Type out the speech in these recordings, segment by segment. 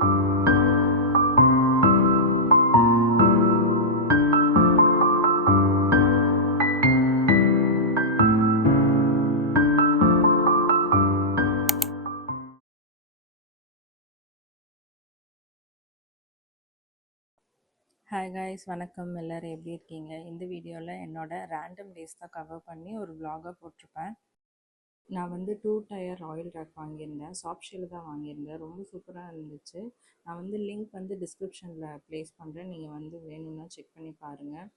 Hi guys, வணக்கம். எல்லோரும் எப்படி இருக்கீங்க? இந்த வீடியோவில் என்னோட ரேண்டம் டேஸ் தான் கவர் பண்ணி ஒரு vlog-ஆ போட்டிருப்பேன். நான் வந்து 2 டயர் ஆயில் ரேக் வாங்கியிருந்தேன். சாப்ஷியில் தான் வாங்கியிருந்தேன். ரொம்ப சூப்பராக இருந்துச்சு. நான் வந்து லிங்க் வந்து டிஸ்கிரிப்ஷனில் ப்ளேஸ் பண்ணுறேன். நீங்கள் வந்து வேணும்னா செக் பண்ணி பாருங்கள்.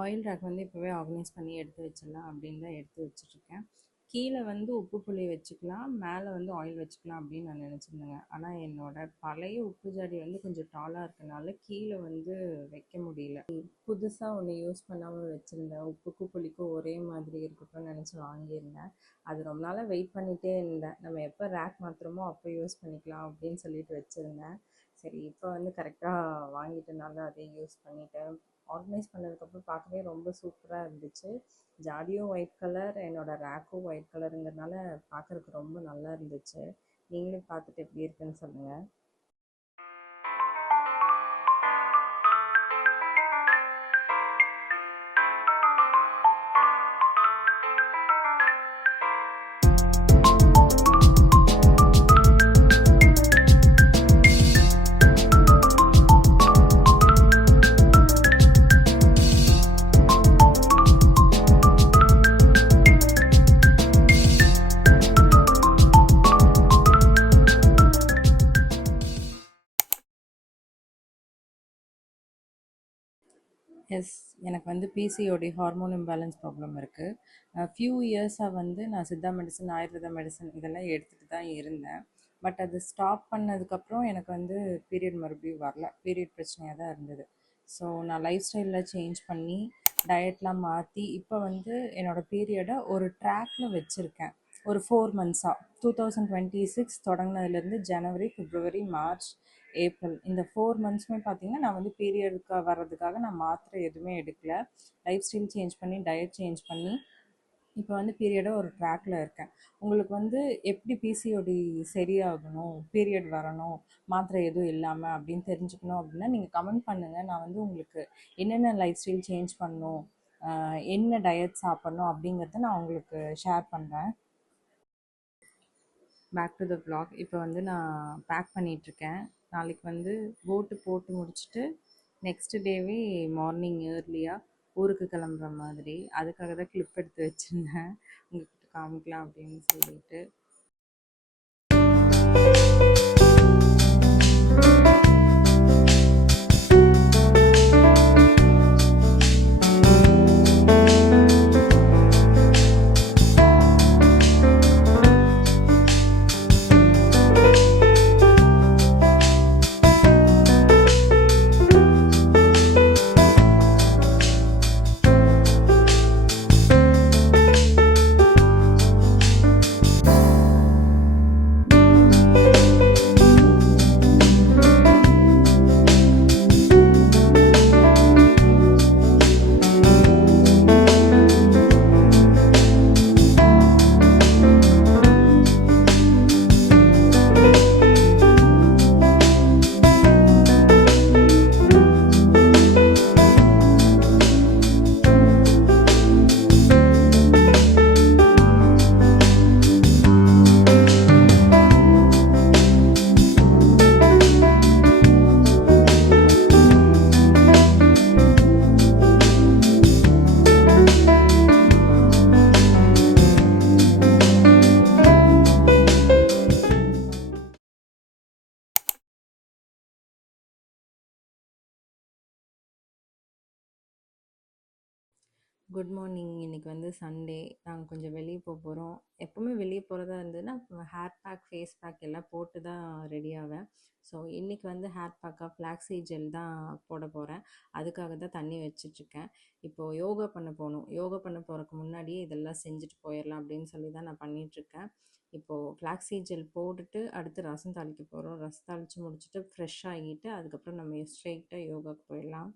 ஆயில் ரேக் வந்து இப்போவே ஆர்கனைஸ் பண்ணி எடுத்து வச்சிடலாம் அப்படின்னு தான் எடுத்து வச்சுட்ருக்கேன். கீழே வந்து உப்பு புளி வச்சுக்கலாம், மேலே வந்து ஆயில் வச்சுக்கலாம் அப்படின்னு நான் நினச்சிருந்தேங்க. ஆனால் என்னோடய பழைய உப்பு ஜாடி வந்து கொஞ்சம் டாலாக இருக்கனால கீழே வந்து வைக்க முடியல. புதுசாக ஒன்று யூஸ் பண்ணாமல் வச்சுருந்தேன். உப்புக்கும் புளிக்கும் ஒரே மாதிரி இருக்கட்டும்னு நினச்சி வாங்கியிருந்தேன். அது ரொம்ப நாளாக வெயிட் பண்ணிகிட்டே இருந்தேன். நம்ம எப்போ ரேக் மாற்றுறோமோ அப்போ யூஸ் பண்ணிக்கலாம் அப்படின்னு சொல்லிட்டு வச்சுருந்தேன். சரி, இப்போ வந்து கரெக்டாக வாங்கிட்டனால அதே யூஸ் பண்ணிட்டேன். ஆர்கனைஸ் பண்ணதுக்கப்புறம் பார்க்கவே ரொம்ப சூப்பராக இருந்துச்சு. ஜாடியும் ஒயிட் கலர், என்னோடய ரேக்கும் ஒயிட் கலருங்கிறதுனால பார்க்குறதுக்கு ரொம்ப நல்லா இருந்துச்சு. நீங்களும் பார்த்துட்டு எப்படி இருக்குன்னு சொல்லுங்கள். எஸ், எனக்கு வந்து பிசிஓடி ஹார்மோன் இம்பேலன்ஸ் ப்ராப்ளம் இருக்குது. ஃபியூ இயர்ஸாக வந்து நான் சித்தா மெடிசன், ஆயுர்வேத மெடிசன் இதெல்லாம் எடுத்துகிட்டு தான் இருந்தேன். பட் அது ஸ்டாப் பண்ணதுக்கப்புறம் எனக்கு வந்து பீரியட் மறுபடியும் வரல. பீரியட் பிரச்சனையாக தான் இருந்தது. ஸோ நான் லைஃப் ஸ்டைலில் சேஞ்ச் பண்ணி டயட்லாம் மாற்றி இப்போ வந்து என்னோடய பீரியடை ஒரு ட்ராக்கில் வச்சுருக்கேன். ஒரு 4 மந்த்ஸாக 2026 தொடங்கினதுலேருந்து ஜனவரி, பிப்ரவரி, மார்ச், ஏப்ரல் இந்த 4 மந்த்ஸுமே பார்த்திங்கன்னா நான் வந்து பீரியடுக்கு வர்றதுக்காக நான் மாத்திரை எதுவுமே எடுக்கல. லைஃப் ஸ்டைல் சேஞ்ச் பண்ணி டயட் சேஞ்ச் பண்ணி இப்போ வந்து பீரியடாக ஒரு ட்ராக்கில் இருக்கேன். உங்களுக்கு வந்து எப்படி பிசிஓடி சரியாகணும், பீரியட் வரணும், மாத்திரை எதுவும் இல்லாமல் அப்படின்னு தெரிஞ்சுக்கணும் அப்படின்னா நீங்கள் கமெண்ட் பண்ணுங்கள். நான் வந்து உங்களுக்கு என்னென்ன லைஃப் ஸ்டைல் சேஞ்ச் பண்ணணும், என்ன டயட் சாப்பிட்ணும் அப்படிங்கிறத நான் உங்களுக்கு ஷேர் பண்ணுறேன். Back to the vlog. இப்போ வந்து நான் பேக் பண்ணிகிட்ருக்கேன். நாளைக்கு வந்து போட்டு முடிச்சுட்டு நெக்ஸ்ட் டேவே மார்னிங் ஏர்லியாக ஊருக்கு கிளம்புற மாதிரி. அதுக்காக தான் கிளிப் எடுத்து வச்சுருந்தேன், உங்கள்கிட்ட காமிக்கலாம் அப்படின்னு சொல்லிட்டு. Good morning. இன்னைக்கு வந்து சண்டே. நாங்கள் கொஞ்சம் வெளியே போகிறோம். எப்போவுமே வெளியே போகிறதா இருந்ததுன்னா ஹேர் பேக், ஃபேஸ் பேக் எல்லாம் போட்டு தான் ரெடி ஆவேன். ஸோ இன்றைக்கி வந்து ஹேர் பேக்காக ஃப்ளாக்ஸீ ஜெல் தான் போட போகிறேன். அதுக்காக தான் தண்ணி வச்சிட்ருக்கேன். இப்போது யோகா பண்ண போகணும். யோகா பண்ண போகிறதுக்கு முன்னாடியே இதெல்லாம் செஞ்சுட்டு போயிடலாம் அப்படின்னு சொல்லி தான் நான் பண்ணிகிட்ருக்கேன். இப்போது ஃப்ளாக்ஸீ ஜெல் போட்டுட்டு அடுத்து ரசம் தாளிக்க போகிறோம். ரசம் தாளித்து முடிச்சுட்டு ஃப்ரெஷ் ஆகிட்டு அதுக்கப்புறம் நம்ம ஸ்ட்ரெயிட்டாக யோகாவுக்கு போயிடலாம்.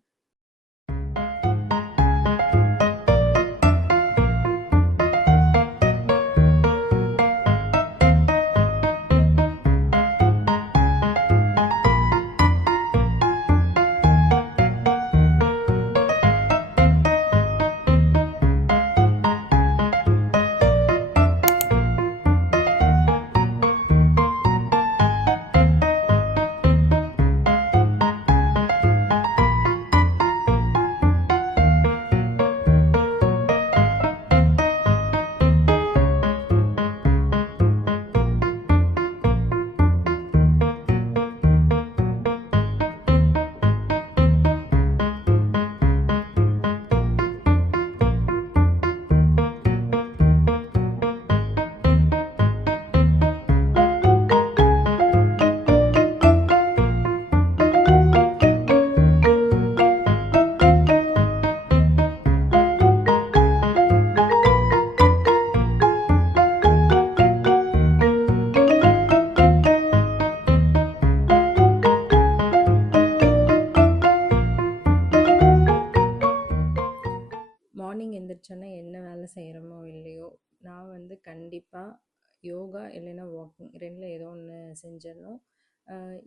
மார்னிங் எந்திரிச்சோன்னே என்ன வேலை செய்கிறோமோ இல்லையோ, நான் வந்து கண்டிப்பாக யோகா இல்லைன்னா வாக்கிங் 2ல் ஏதோ ஒன்று செஞ்சிடணும்.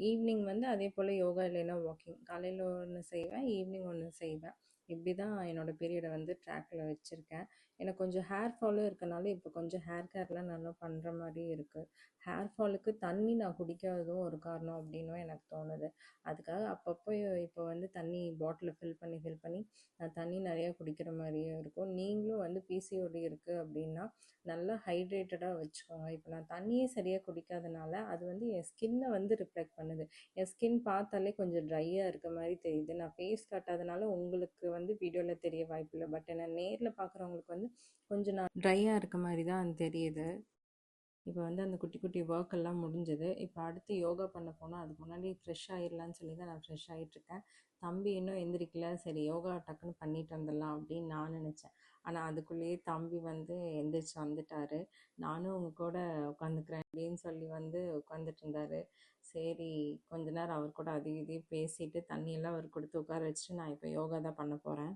ஈவினிங் வந்து அதே போல் யோகா இல்லைன்னா வாக்கிங். காலையில் ஒன்று செய்வேன், ஈவினிங் ஒன்று செய்வேன். இப்படி தான் என்னோடய பீரியடை வந்து ட்ராக்கில் வச்சுருக்கேன். எனக்கு கொஞ்சம் ஹேர் ஃபாலும் இருக்கனால இப்போ கொஞ்சம் ஹேர் கேர்லாம் நல்லா பண்ணுற மாதிரி இருக்குது. ஹேர் ஃபாலுக்கு தண்ணி நான் குடிக்காததும் ஒரு காரணம் அப்படின்னும் எனக்கு தோணுது. அதுக்காக அப்பப்போ இப்போ வந்து தண்ணி பாட்டிலில் ஃபில் பண்ணி நான் தண்ணி நிறையா குடிக்கிற மாதிரியும் இருக்கும். நீங்களும் வந்து பிசிஓடி இருக்குது அப்படின்னா நல்லா ஹைட்ரேட்டடாக வச்சுக்கோங்க. இப்போ நான் தண்ணியே சரியாக குடிக்காதனால அது வந்து என் ஸ்கின்னை வந்து ரிஃப்ளெக்ட் பண்ணுது. என் ஸ்கின் பார்த்தாலே கொஞ்சம் ட்ரையாக இருக்க மாதிரி தெரியுது. நான் ஃபேஸ் காட்டாதனால உங்களுக்கு வந்து வீடியோவில் தெரிய வாய்ப்பில்லை. பட் என்னை நேரில் பார்க்குறவங்களுக்கு வந்து கொஞ்சம் நான் ட்ரையாக இருக்க மாதிரி தான் தெரியுது. இப்போ வந்து அந்த குட்டி குட்டி ஒர்க் எல்லாம் முடிஞ்சது. இப்போ அடுத்து யோகா பண்ண போனால் அதுக்கு முன்னாடி ஃப்ரெஷ் ஆகிடலான்னு சொல்லி தான் நான் ஃப்ரெஷ் ஆகிட்ருக்கேன். தம்பி இன்னும் எந்திரிக்கல. சரி யோகா டக்குன்னு பண்ணிட்டு வந்துடலாம் அப்படின்னு நான் நினச்சேன். ஆனால் அதுக்குள்ளேயே தம்பி வந்து எந்திரிச்சு வந்துட்டார். நானும் உங்கள் கூட உட்காந்துக்கிறேன் அப்படின்னு சொல்லி வந்து உட்காந்துட்டு இருந்தார். சரி கொஞ்ச நேரம் அவர் கூட அதையும் இதையும் பேசிட்டு தண்ணியெல்லாம் அவர் கொடுத்து உட்கார வச்சுட்டு நான் இப்போ யோகா தான் பண்ண போகிறேன்.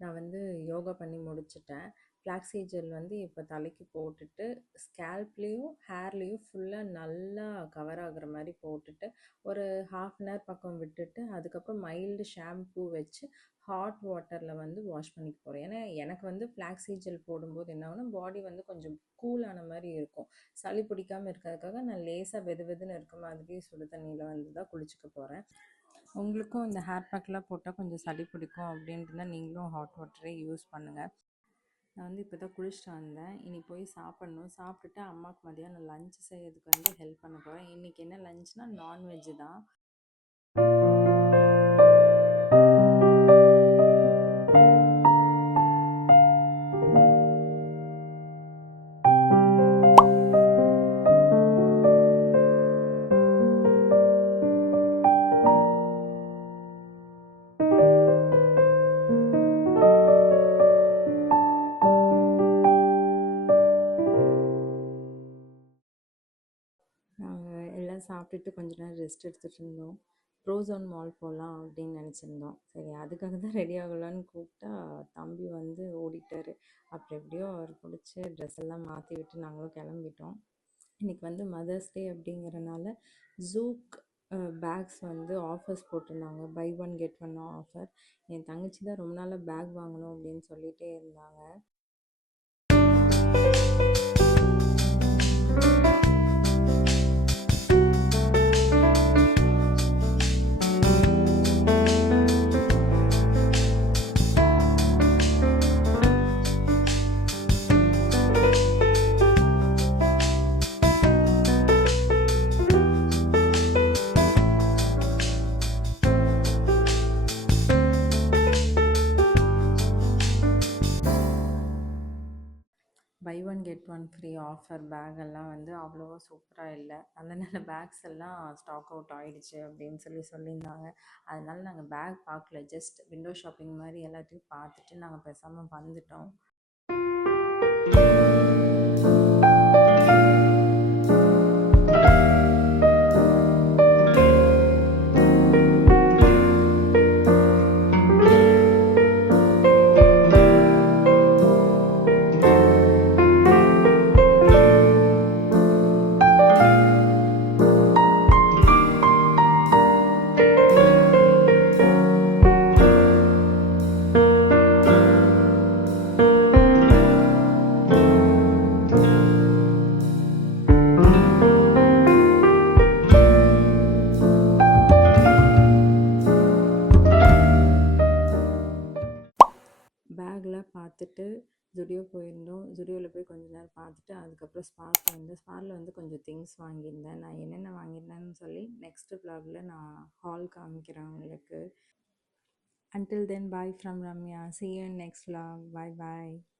நான் வந்து யோகா பண்ணி முடிச்சிட்டேன். ஃப்ளாக்ஸீ ஜெல் வந்து இப்போ தலைக்கு போட்டுட்டு ஸ்கேல்ப்லேயும் ஹேர்லேயும் ஃபுல்லாக நல்லா கவர் ஆகுற மாதிரி போட்டுட்டு ஒரு 1/2 அன் ஹவர் பக்கம் விட்டுட்டு அதுக்கப்புறம் மைல்டு ஷாம்பூ வச்சு ஹாட் வாட்டரில் வந்து வாஷ் பண்ணிக்க போகிறேன். ஏன்னா எனக்கு வந்து ஃப்ளாக்ஸீ ஜெல் போடும்போது என்ன ஆகும்னா பாடி வந்து கொஞ்சம் கூலான மாதிரி இருக்கும். சளி பிடிக்காமல் இருக்கிறதுக்காக நான் லேசாக வெது வெதுன்னு இருக்க மாதிரி சுடு தண்ணியில் வந்து தான் குளிச்சுக்க போகிறேன். உங்களுக்கும் இந்த ஹேர் பேக்லாம் போட்டால் கொஞ்சம் சளி பிடிக்கும் அப்படின்ட்டுனா நீங்களும் ஹாட் வாட்டரே யூஸ் பண்ணுங்கள். நான் வந்து இப்போ தான் குளிச்சுட்டு வந்தேன். இனி போய் சாப்பிட்ணும். சாப்பிட்டுட்டு அம்மாவுக்கு மதியானம் லஞ்ச் செய்யறதுக்கு வந்து ஹெல்ப் பண்ண போகிறேன். இன்றைக்கி என்ன லஞ்ச்னால் நான்வெஜ்ஜு தான். நாங்கள் எல்லாம் சாப்பிட்டுட்டு கொஞ்ச நேரம் ரெஸ்ட் எடுத்துகிட்டு இருந்தோம். ப்ரோசோன் மால் போகலாம் அப்படின்னு நினச்சிருந்தோம். சரி அதுக்காக தான் ரெடி ஆகலான்னு கூப்பிட்டா தம்பி வந்து ஓடிட்டார். அப்புறம் எப்படியோ அவர் பிடிச்சி ட்ரெஸ் எல்லாம் மாற்றி விட்டு நாங்களும் கிளம்பிட்டோம். இன்றைக்கி வந்து மதர்ஸ் டே அப்படிங்கிறனால ஜூக் பேக்ஸ் வந்து ஆஃபர்ஸ் போட்டிருந்தாங்க. Buy one get one offer. என் தங்கச்சி தான் ரொம்ப நாளாக பேக் வாங்கணும் அப்படின்னு சொல்லிகிட்டே இருந்தாங்க. Buy one get one free offer பேக்கெல்லாம் வந்து அவ்வளோவா சூப்பராக இல்லை. அதனால் பேக்ஸ் எல்லாம் ஸ்டாக் அவுட் ஆகிடுச்சு அப்படின்னு சொல்லியிருந்தாங்க. அதனால நாங்கள் பேக் பார்க்கல, ஜஸ்ட் விண்டோ ஷாப்பிங் மாதிரி எல்லாத்தையும் பார்த்துட்டு நாங்கள் பேசாமல் வந்துட்டோம். பேக்லாம் பார்த்துட்டு ஜுடியோ போயிருந்தோம். ஜுடியோவில் போய் கொஞ்ச நேரம் பார்த்துட்டு அதுக்கப்புறம் ஸ்பார்க் போயிருந்தேன். ஸ்பாரில் வந்து கொஞ்சம் திங்ஸ் வாங்கியிருந்தேன். நான் என்னென்ன வாங்கியிருந்தேன்னு சொல்லி நெக்ஸ்ட் vlogல நான் ஹால் காமிக்கிறேன் உங்களுக்கு. Until then, bye from Ramya. See you in next vlog. Bye bye.